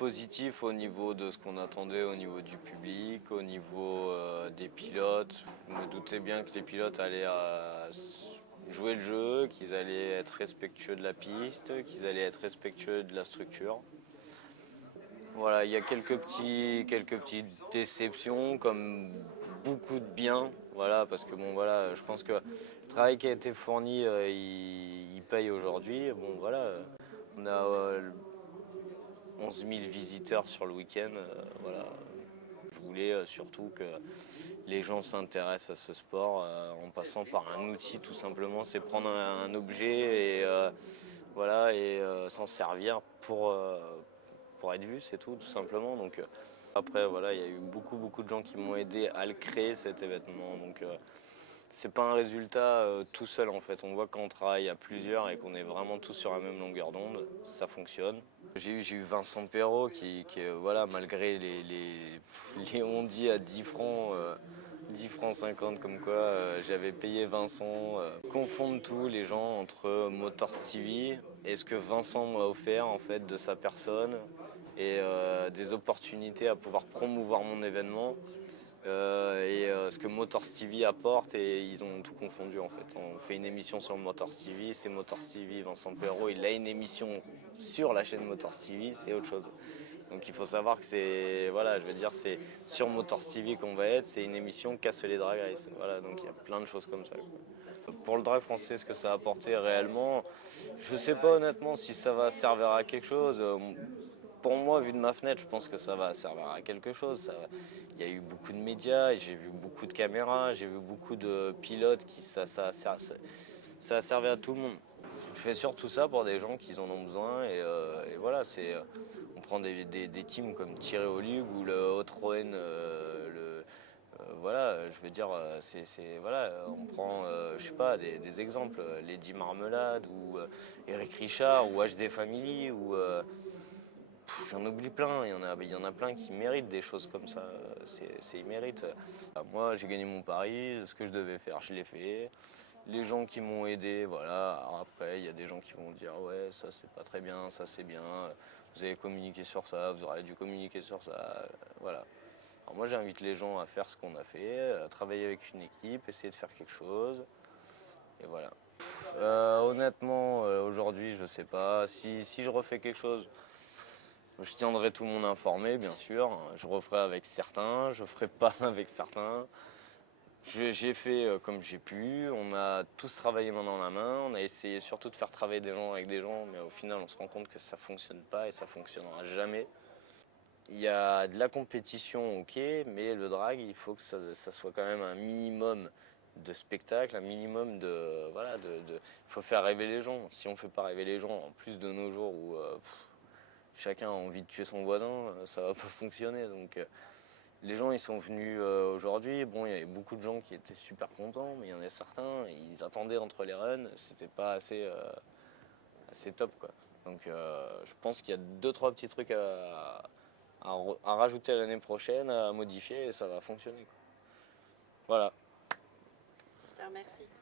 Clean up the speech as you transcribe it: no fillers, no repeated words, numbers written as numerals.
positif au niveau de ce qu'on attendait au niveau du public, au niveau des pilotes. Je me doutais bien que les pilotes allaient jouer le jeu, qu'ils allaient être respectueux de la piste, qu'ils allaient être respectueux de la structure. Voilà, il y a quelques petites déceptions, comme beaucoup de bien, voilà, parce que bon, voilà, je pense que le travail qui a été fourni, il paye aujourd'hui. Bon, voilà, on a 11 000 visiteurs sur le week-end, voilà. Je voulais surtout que les gens s'intéressent à ce sport en passant par un outil, tout simplement. C'est prendre un objet et voilà, et s'en servir pour être vu, c'est tout simplement. Donc après, voilà, il y a eu beaucoup de gens qui m'ont aidé à le créer, cet événement. Donc c'est pas un résultat tout seul, en fait. On voit quand on travaille à plusieurs et qu'on est vraiment tous sur la même longueur d'onde, ça fonctionne. J'ai eu Vincent Perrault qui voilà, malgré les on-dit à 10 francs, 10 francs 50, comme quoi j'avais payé Vincent. Confondent tout les gens entre Motors TV et ce que Vincent m'a offert en fait de sa personne et des opportunités à pouvoir promouvoir mon événement. Ce que Motors TV apporte, et ils ont tout confondu en fait. On fait une émission sur Motors TV, c'est Motors TV, Vincent Perrault, il a une émission sur la chaîne Motors TV, c'est autre chose. Donc il faut savoir que c'est, voilà, je veux dire, c'est sur Motors TV qu'on va être, c'est une émission casse les drag race. Voilà, donc il y a plein de choses comme ça, quoi. Pour le drag français, ce que ça a apporté réellement, je sais pas honnêtement si ça va servir à quelque chose. Pour moi, vu de ma fenêtre, je pense que ça va servir à quelque chose. Il y a eu beaucoup de médias, j'ai vu beaucoup de caméras, j'ai vu beaucoup de pilotes qui ça a servi à tout le monde. Je fais surtout ça pour des gens qui en ont besoin et voilà, on prend des teams comme Tiré au Lug ou le Hot-Roen, voilà, je veux dire, voilà, on prend, je sais pas, des exemples, Lady Marmelade ou Eric Richard ou HD Family ou j'en oublie plein, il y en a plein qui méritent des choses comme ça, ils méritent. Moi j'ai gagné mon pari, ce que je devais faire je l'ai fait. Les gens qui m'ont aidé, voilà. Alors après il y a des gens qui vont dire ouais ça c'est pas très bien, ça c'est bien, vous avez communiqué sur ça, vous auriez dû communiquer sur ça, voilà. Alors moi j'invite les gens à faire ce qu'on a fait, à travailler avec une équipe, essayer de faire quelque chose, et voilà. Honnêtement aujourd'hui je sais pas, si je refais quelque chose, je tiendrai tout le monde informé, bien sûr. Je referai avec certains, je ferai pas avec certains. J'ai fait comme j'ai pu. On a tous travaillé main dans la main. On a essayé surtout de faire travailler des gens avec des gens, mais au final, on se rend compte que ça fonctionne pas et ça fonctionnera jamais. Il y a de la compétition, ok, mais le drag, il faut que ça soit quand même un minimum de spectacle, un minimum de, voilà, il faut faire rêver les gens. Si on fait pas rêver les gens, en plus de nos jours où chacun a envie de tuer son voisin, ça va pas fonctionner. Donc les gens ils sont venus aujourd'hui. Bon, il y avait beaucoup de gens qui étaient super contents, mais il y en a certains, ils attendaient entre les runs, c'était pas assez top quoi. Donc je pense qu'il y a 2-3 petits trucs à rajouter l'année prochaine, à modifier et ça va fonctionner quoi. Voilà. Je te remercie. Bon.